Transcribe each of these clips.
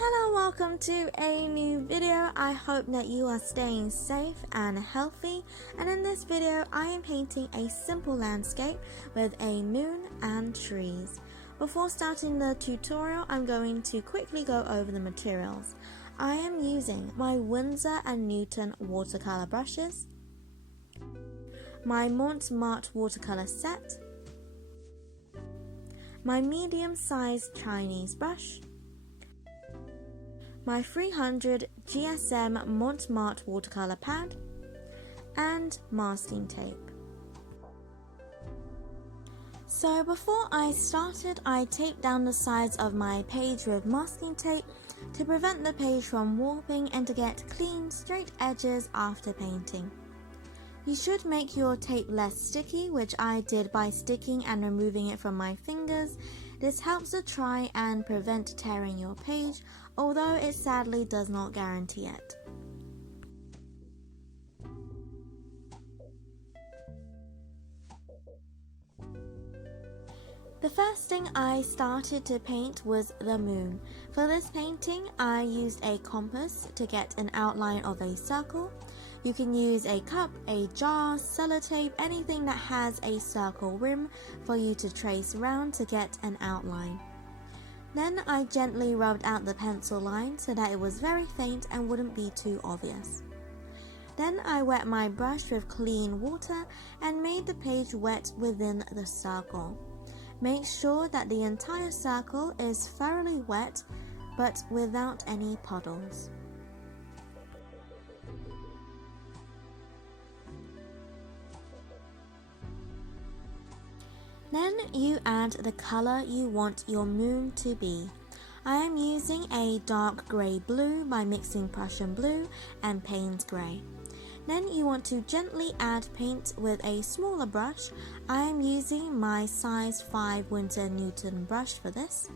Hello, welcome to a new video. I hope that you are staying safe and healthy, and in this video I am painting a simple landscape with a moon and trees. Before starting the tutorial, I'm going to quickly go over the materials. I am using my Winsor & Newton watercolor brushes, my Montmartre watercolor set, my medium-sized Chinese brush, my 300 GSM Montmartre watercolor pad, and masking tape. So before I started, I taped down the sides of my page with masking tape to prevent the page from warping and to get clean, straight edges after painting. You should make your tape less sticky, which I did by sticking and removing it from my fingers. This helps to try and prevent tearing your page, although it sadly does not guarantee it. The first thing I started to paint was the moon. For this painting, I used a compass to get an outline of a circle. You can use a cup, a jar, sellotape, anything that has a circle rim for you to trace around to get an outline. Then I gently rubbed out the pencil line so that it was very faint and wouldn't be too obvious. Then I wet my brush with clean water and made the page wet within the circle. Make sure that the entire circle is thoroughly wet but without any puddles. Then you add the color you want your moon to be. I am using a dark grey blue by mixing Prussian blue and Payne's grey. Then you want to gently add paint with a smaller brush. I am using my size 5 Winsor & Newton brush for this.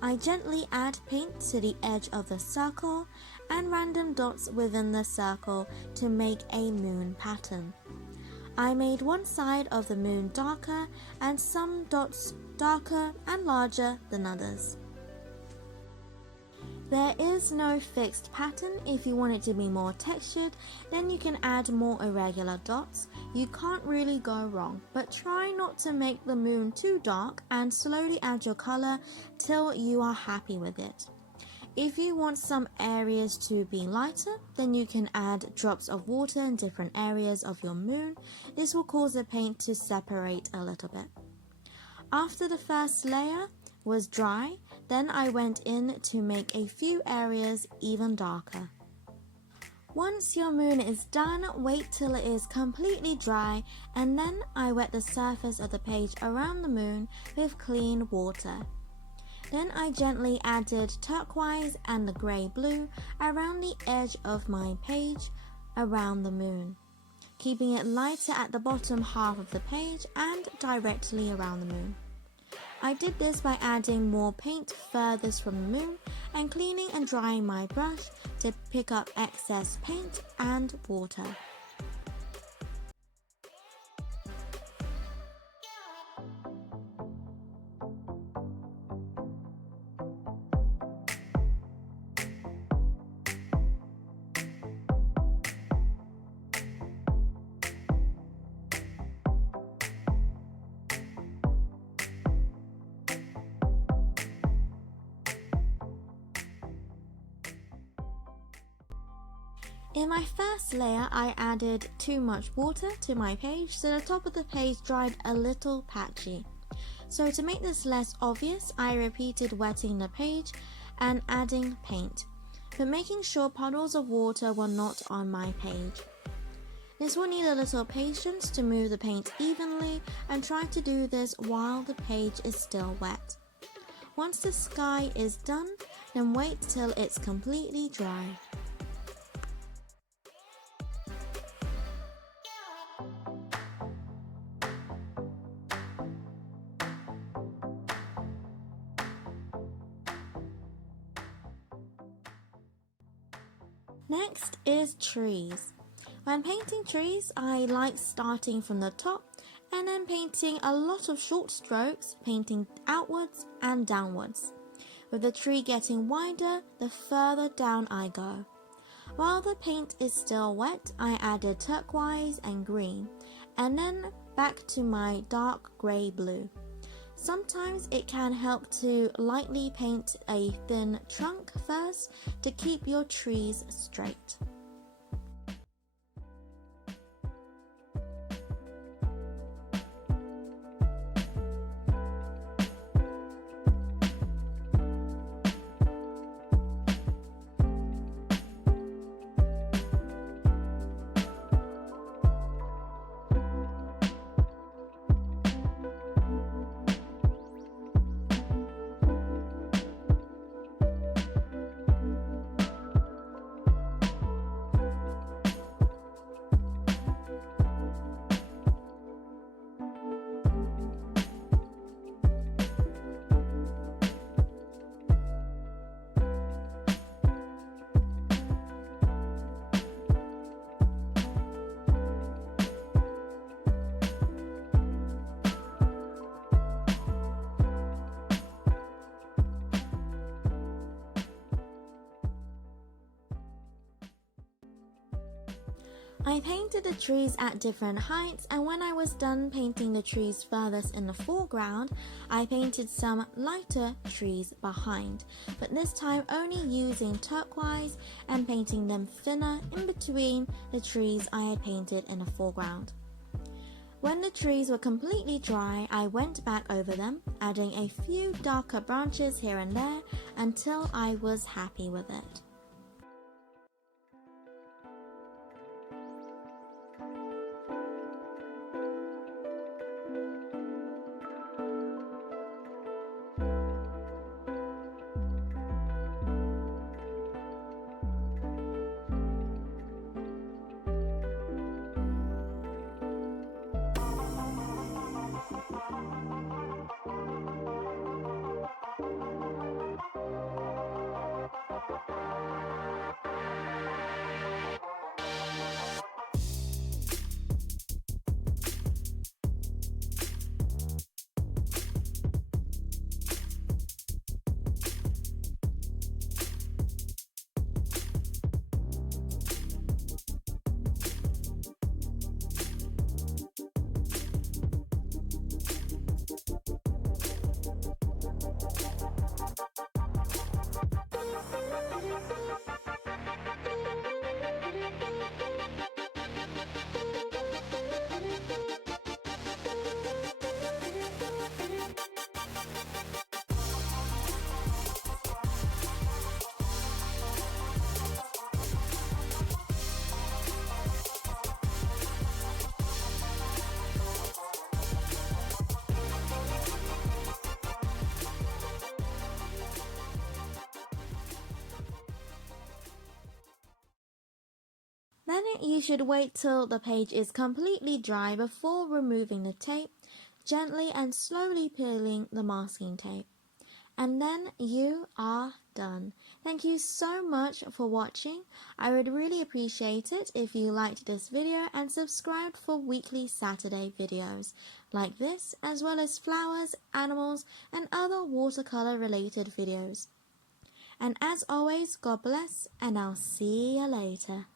I gently add paint to the edge of the circle and random dots within the circle to make a moon pattern. I made one side of the moon darker and some dots darker and larger than others. There is no fixed pattern. If you want it to be more textured, then you can add more irregular dots. You can't really go wrong, but try not to make the moon too dark and slowly add your color till you are happy with it. If you want some areas to be lighter, then you can add drops of water in different areas of your moon. This will cause the paint to separate a little bit. After the first layer was dry, then I went in to make a few areas even darker. Once your moon is done, wait till it is completely dry, and then I wet the surface of the page around the moon with clean water. Then I gently added turquoise and the grey blue around the edge of my page around the moon, keeping it lighter at the bottom half of the page and directly around the moon. I did this by adding more paint furthest from the moon and cleaning and drying my brush to pick up excess paint and water. In my first layer, I added too much water to my page, so the top of the page dried a little patchy. So to make this less obvious, I repeated wetting the page and adding paint, but making sure puddles of water were not on my page. This will need a little patience to move the paint evenly, and try to do this while the page is still wet. Once the sky is done, then wait till it's completely dry. Next is trees. When painting trees, I like starting from the top and then painting a lot of short strokes, painting outwards and downwards. With the tree getting wider, the further down I go. While the paint is still wet, I added turquoise and green, and then back to my dark grey blue. Sometimes it can help to lightly paint a thin trunk first to keep your trees straight. I painted the trees at different heights, and when I was done painting the trees furthest in the foreground, I painted some lighter trees behind, but this time only using turquoise and painting them thinner in between the trees I had painted in the foreground. When the trees were completely dry, I went back over them, adding a few darker branches here and there until I was happy with it. Then you should wait till the page is completely dry before removing the tape, gently and slowly peeling the masking tape. And then you are done. Thank you so much for watching. I would really appreciate it if you liked this video and subscribed for weekly Saturday videos like this, as well as flowers, animals, and other watercolor related videos. And as always, God bless, and I'll see you later.